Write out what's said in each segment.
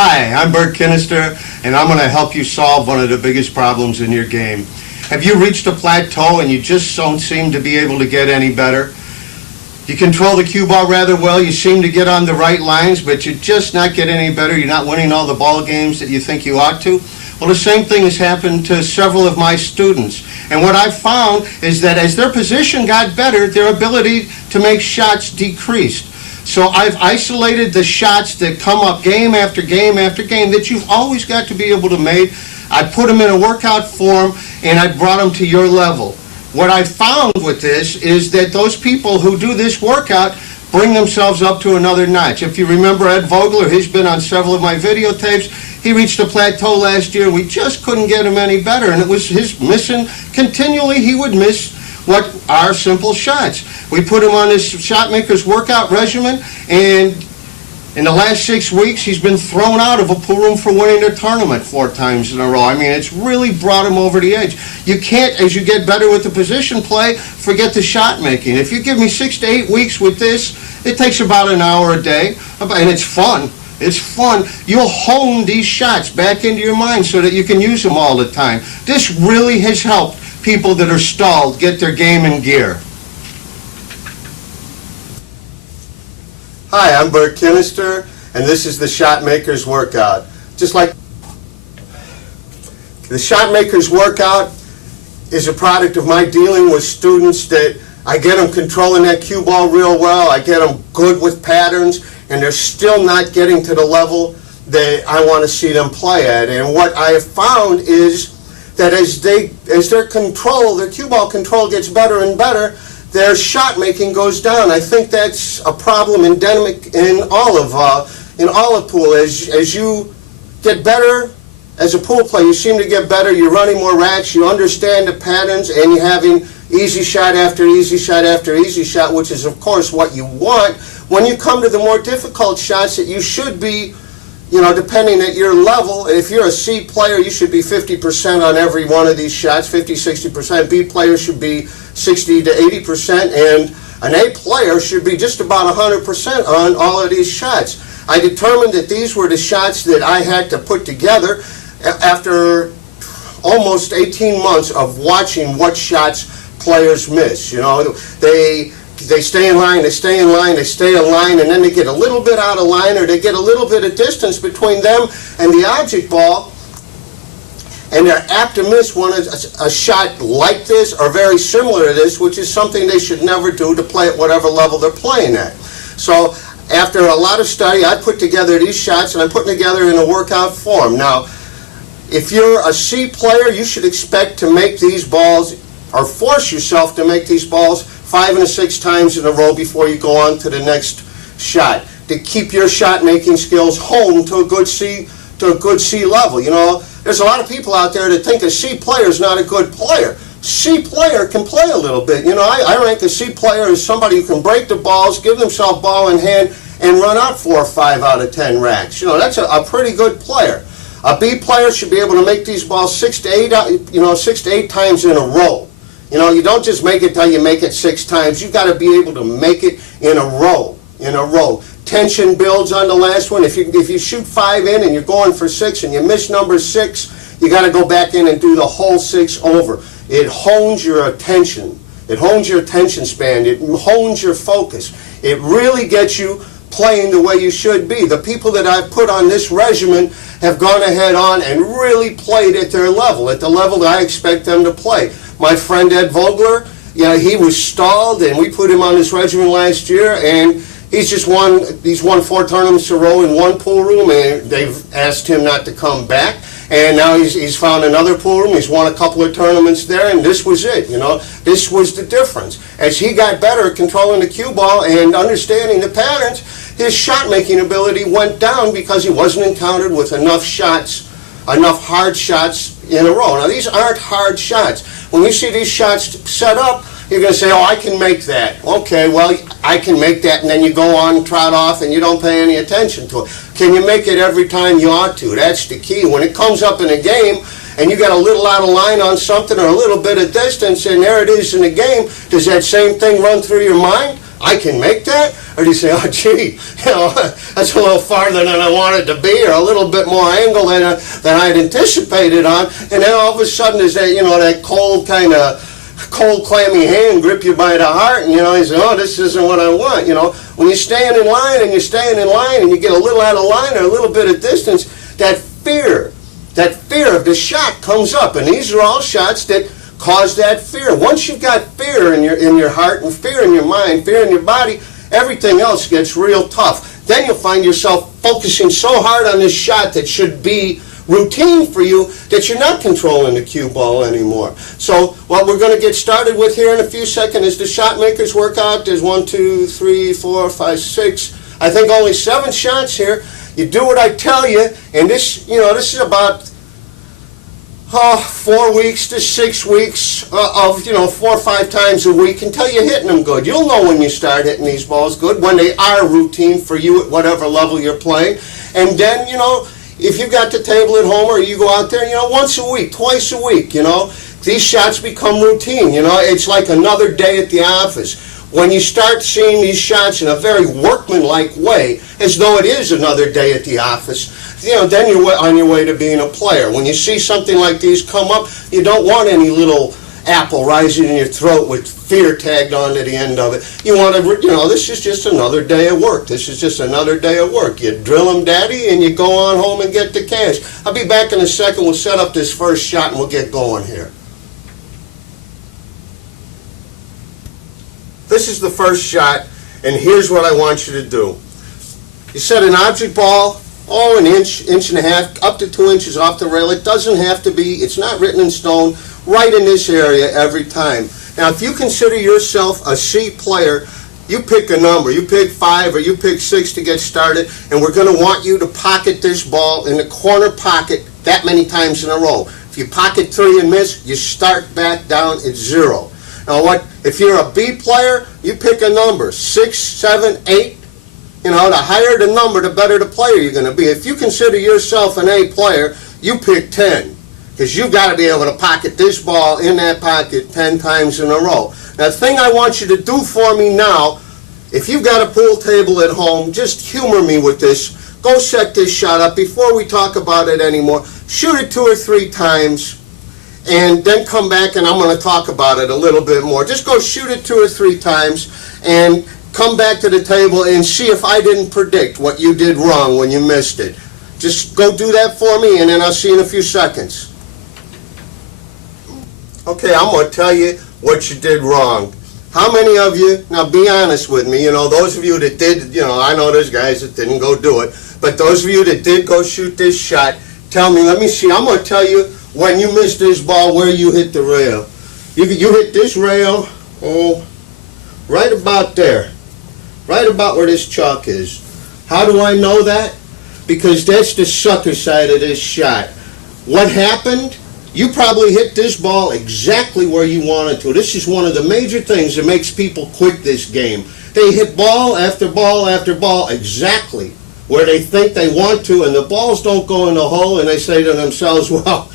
Hi, I'm Bert Kinister, and I'm going to help you solve one of the biggest problems in your game. Have you reached a plateau and you just don't seem to be able to get any better? You control the cue ball rather well, you seem to get on the right lines, but you're just not getting any better. You're not winning all the ball games that you think you ought to. Well, the same thing has happened to several of my students. And what I've found is that as their position got better, their ability to make shots decreased. So I've isolated the shots that come up game after game after game that you've always got to be able to make. I put them in a workout form and I brought them to your level. What I found with this is that those people who do this workout bring themselves up to another notch. If you remember Ed Vogler, he's been on several of my videotapes. He reached a plateau last year and we just couldn't get him any better. And it was his missing, continually he would miss what are simple shots. We put him on this Shotmakers workout regimen, and in the last 6 weeks, he's been thrown out of a pool room for winning a tournament 4 times in a row. I mean, it's really brought him over the edge. You can't, as you get better with the position play, forget the shot making. If you give me 6 to 8 weeks with this, it takes about an hour a day, and it's fun. It's fun. You'll hone these shots back into your mind so that you can use them all the time. This really has helped people that are stalled get their game in gear. Hi, I'm Bert Kinister, and this is the Shotmakers workout. Just like the Shotmakers workout is a product of my dealing with students that I get them controlling that cue ball real well, I get them good with patterns, and they're still not getting to the level that I want to see them play at. And what I have found is that as their cue ball control gets better and better, their shot making goes down. I think that's a problem endemic in all of pool. As you get better as a pool player, you seem to get better. You're running more racks. You understand the patterns, and you're having easy shot after easy shot after easy shot, which is of course what you want. When you come to the more difficult shots that you should be, depending at your level, if you're a C player, you should be 50% on every one of these shots, 50, 60%. B player should be 60 to 80%, and an A player should be just about 100% on all of these shots. I determined that these were the shots that I had to put together after almost 18 months of watching what shots players miss. They stay in line, they stay in line, they stay in line, and then they get a little bit out of line, or they get a little bit of distance between them and the object ball, and they're apt to miss a shot like this or very similar to this, which is something they should never do to play at whatever level they're playing at. So after a lot of study, I put together these shots, and I'm putting together in a workout form. Now, if you're a C player, you should expect to make these balls, or force yourself to make these balls 5 and 6 times in a row before you go on to the next shot, to keep your shot making skills home to a good C level. There's a lot of people out there that think a C player is not a good player. C player can play a little bit. I rank a C player as somebody who can break the balls, give themselves ball in hand, and run out 4 or 5 out of 10 racks. That's a pretty good player. A B player should be able to make these balls 6 to 8 times in a row. You don't just make it till you make it 6 times. You've got to be able to make it in a row. Tension builds on the last one. If you shoot 5 in and you're going for 6 and you miss number 6, you got to go back in and do the whole 6 over. It hones your attention. It hones your attention span. It hones your focus. It really gets you playing the way you should be. The people that I've put on this regimen have gone ahead on and really played at their level, at the level that I expect them to play. My friend Ed Vogler, he was stalled, and we put him on this regimen last year, and he's won 4 tournaments in a row in one pool room, and they've asked him not to come back. And now he's found another pool room. He's won a couple of tournaments there, and this was it. This was the difference. As he got better at controlling the cue ball and understanding the patterns, his shot-making ability went down because he wasn't encountered with enough hard shots in a row. Now, these aren't hard shots. When you see these shots set up, you're going to say, oh, I can make that. Okay, well, I can make that, and then you go on and trot off, and you don't pay any attention to it. Can you make it every time you ought to? That's the key. When it comes up in a game, and you got a little out of line on something or a little bit of distance, and there it is in the game, does that same thing run through your mind? I can make that? Or do you say, oh gee, that's a little farther than I wanted to be, or a little bit more angle than I'd anticipated on, and then all of a sudden there's that, that cold clammy hand grip you by the heart, and you say, oh, this isn't what I want. When you're staying in line and you get a little out of line or a little bit of distance, that fear of the shot comes up, and these are all shots that cause that fear. Once you've got fear in your heart and fear in your mind, fear in your body, everything else gets real tough. Then you'll find yourself focusing so hard on this shot that should be routine for you that you're not controlling the cue ball anymore. So what we're going to get started with here in a few seconds is the Shotmakers workout. There's 1, 2, 3, 4, 5, 6. I think only 7 shots here. You do what I tell you, and this is about 4 weeks to 6 weeks of 4 or 5 times a week until you're hitting them good. You'll know when you start hitting these balls good, when they are routine for you at whatever level you're playing. And then, if you've got the table at home or you go out there, once a week, twice a week, these shots become routine. It's like another day at the office. When you start seeing these shots in a very workmanlike way, as though it is another day at the office, then you're on your way to being a player. When you see something like these come up, you don't want any little apple rising in your throat with fear tagged onto the end of it. You want to, this is just another day of work. This is just another day of work. You drill them, daddy, and you go on home and get the cash. I'll be back in a second. We'll set up this first shot and we'll get going here. This is the first shot, and here's what I want you to do. You set an object ball, an inch, inch and a half, up to 2 inches off the rail. It doesn't have to be, it's not written in stone, right in this area every time. Now, if you consider yourself a C player, you pick a number. You pick 5 or you pick 6 to get started, and we're going to want you to pocket this ball in the corner pocket that many times in a row. If you pocket 3 and miss, you start back down at 0. Now, if you're a B player, you pick a number, 6, 7, 8. The higher the number, the better the player you're going to be. If you consider yourself an A player, you pick 10. Because you've got to be able to pocket this ball in that pocket 10 times in a row. Now, the thing I want you to do for me now, if you've got a pool table at home, just humor me with this. Go set this shot up before we talk about it anymore. Shoot it 2 or 3 times, and then come back and I'm going to talk about it a little bit more. Just go shoot it 2 or 3 times and come back to the table and see if I didn't predict what you did wrong when you missed it. Just go do that for me, and then I'll see you in a few seconds. Okay, I'm going to tell you what you did wrong. How many of you, now be honest with me, those of you that did, I know there's guys that didn't go do it, but those of you that did go shoot this shot, tell me, let me see, I'm going to tell you when you missed this ball where you hit the rail. You hit this rail, right about there, right about where this chalk is. How do I know that? Because that's the sucker side of this shot. What happened? You probably hit this ball exactly where you wanted to. This is one of the major things that makes people quit this game. They hit ball after ball after ball exactly where they think they want to, and the balls don't go in the hole, and they say to themselves, well,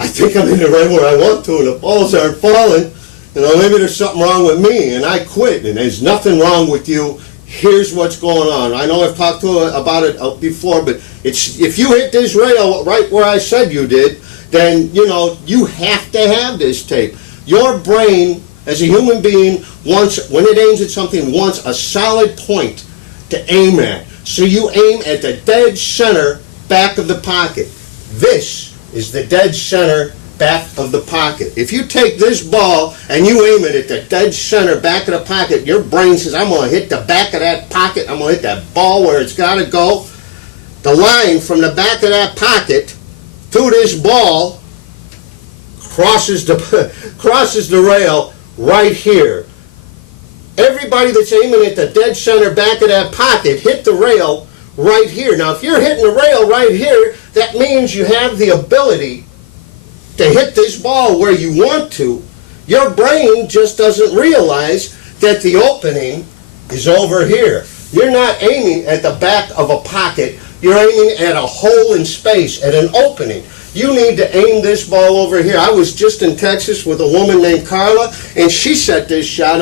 I think I'm in the right where I want to, and the balls aren't falling. Maybe there's something wrong with me, and I quit, and there's nothing wrong with you. Here's what's going on. I know I've talked about it before, but if you hit this rail right where I said you did, then, you have to have this tape. Your brain, as a human being, when it aims at something, wants a solid point to aim at. So you aim at the dead center back of the pocket. This is the dead center back of the pocket. If you take this ball and you aim it at the dead center back of the pocket, your brain says, I'm going to hit the back of that pocket. I'm going to hit that ball where it's got to go. The line from the back of that pocket to this ball crosses the rail right here. Everybody that's aiming at the dead center back of that pocket hit the rail right here. Now, if you're hitting the rail right here, that means you have the ability to hit this ball where you want to. Your brain just doesn't realize that the opening is over here. You're not aiming at the back of a pocket. You're aiming at a hole in space, at an opening. You need to aim this ball over here. I was just in Texas with a woman named Carla, and she set this shot up.